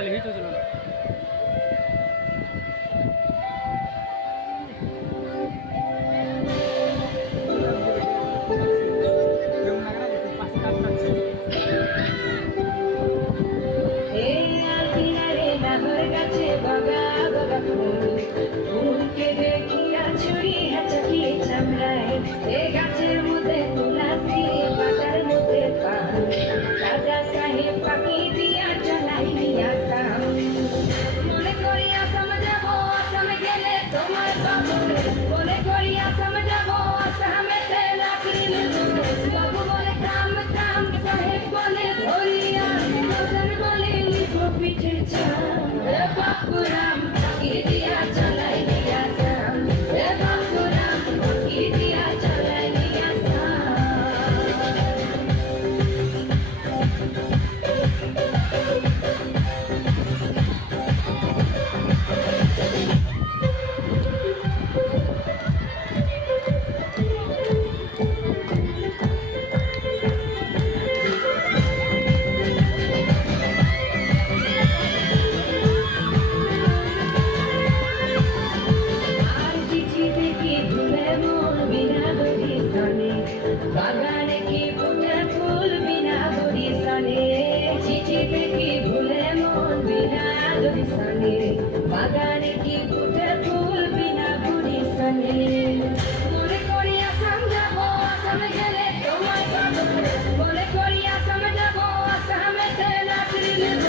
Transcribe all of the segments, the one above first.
তাহলে হিট হয়েছিল না। গাছের মধ্যে তুলাসি পাতার মধ্যে পান দাদা সাহেব পাখি দিয়া চালাই নিয়া সাম মনে করি আসাম যাব আসামে গেলে তোমার বাবু মনে করি আসাম যাব আসামেতে লাকড়ি নেব বাবু বলে কাম কাম সাহেব বলে ধরিয়া মদন বলে লিখো পিঠে চাম বাপুরাম পাখি দিয়া চালাই নিয়া সাম বাপুরাম পাখি দিয়া চালাই নিয়া সাম আর চিঠি দেখি ভুলে মন বিনা গরি সনে বাগানে কি ফুটে ফুল বিনা গরি সনে চিঠি দেখি ভুলে মন বিনা গরি সনে বাগানে কি ফুটে ফুল বিনা গরি সনে মনে করি আসাম যাব আসামে গেলে তোমায় পাবো মনে করি আসাম যাব আসামেতে লাকড়ি নেব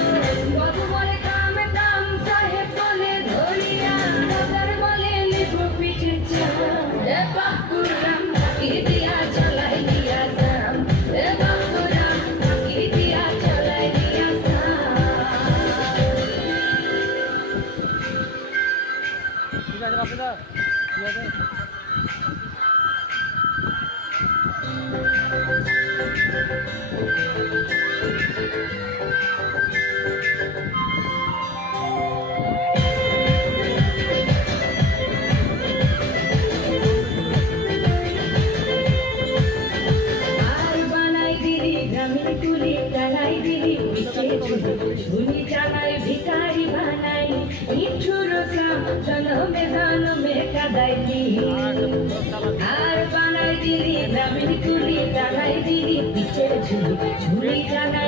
বাবু বলে কাম কাম সাহেব বলে ধরিয়া দাদার বলে লিখো পিঠে চাম বাপুরাম পাখি দিয়া চালাই নিয়া সাম বাপুরাম পাখি দিয়া চালাই নিয়া সাম ঠিক আছে বাপুদা, ঠিক আছে। আর বানাই দিলি গ্রামীণ কুলি টানাই দিলি পিছে ঝুলি চালাই ভিখারি বানাই নিঠুর সাম জনমে কাদাই দিলি আর বানাই দিলি গ্রামীণ কুলি টানাই দিলি পিছে ঝুলি ঝুলি চালাই